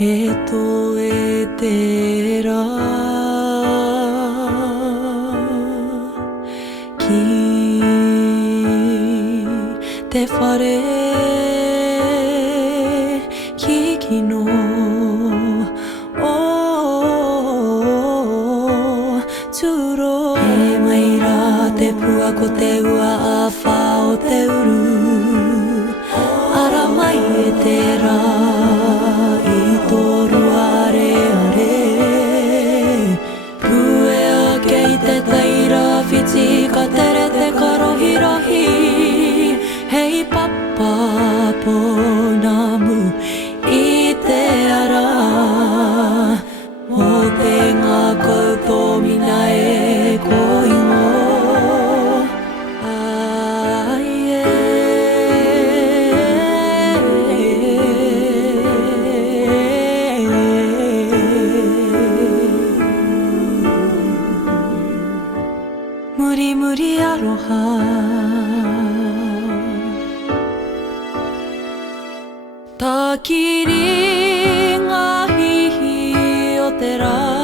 e terá que te farei que no turo e mai ra te pua ko te ua a whao te uru ara mai e te rā i toru are are pue a kei te taira whiti ka tere te karohirohi hei papa ponamu i te ara mo te ngā koutou mina e koingo Muri muri aroha Ta kiri ngā hihi o te rā